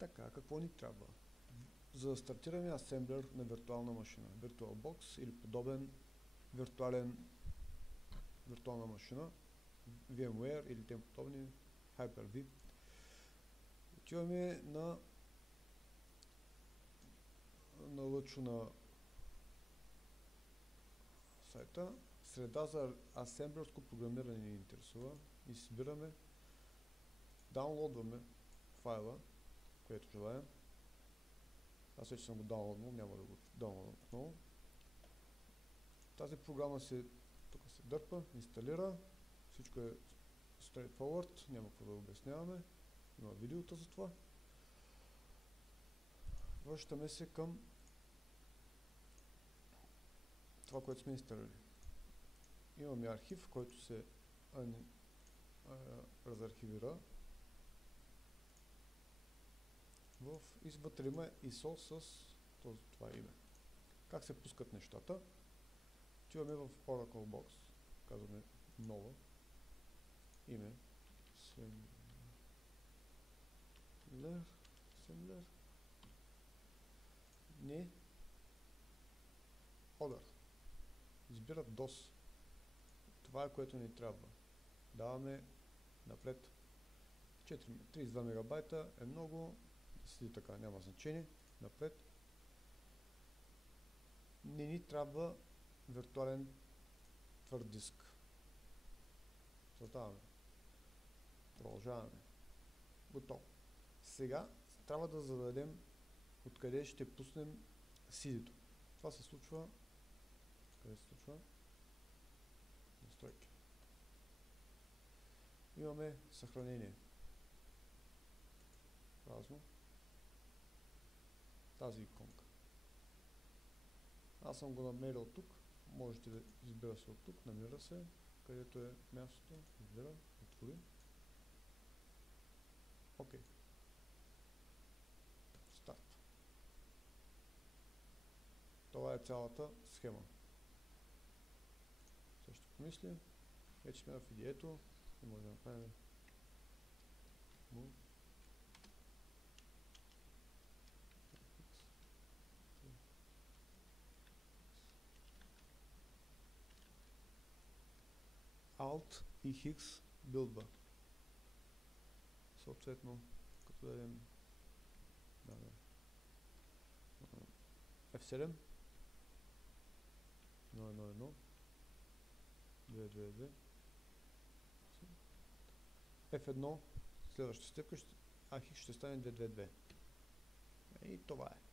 Така, какво ни трябва? За да стартираме асемблер на виртуална машина, VirtualBox или подобен виртуална машина, VMware или тем подобни, Hyper-V. Отиваме на Лъчо на сайта. Среда за асемблерско програмиране ни интересува и избираме, даунлодваме файла, което желаем. Аз вече съм го даунлоднал, няма да го даунлодвам отново. Тази програма тук се дърпа, инсталира, всичко е straightforward, няма какво да обясняваме, има видеото за това. Връщаме се към това, което сме инсталирали. Имаме архив, който се разархивира. Вътре има ISO с това име. Как се пускат нещата? Отиваме в Oracle Box, казваме нова, име, Assembler, не, Other. Избира DOS. Това е, което ни трябва. Даваме напред. 32 мегабайта е много, седи така, няма значение. Напред. Не ни трябва виртуален твърд диск. Създаваме. Продължаваме. Готово. Сега трябва да зададем откъде ще пуснем CD-то. Това се случва. Къде се случва? Настройки. Имаме съхранение. Празно. Тази иконка. Аз съм го намерил тук. Можете да избира се от тук. Намира се. Където е мястото. Избира. Отвори. Окей. Старт. Това е цялата схема. Сега ще помисля. Вече сме в идеето. И може да направим Alt и X билдба. Съответно, като дадем F7 011 222 F1 следващата стъпка, а X ще стане 222. И това е.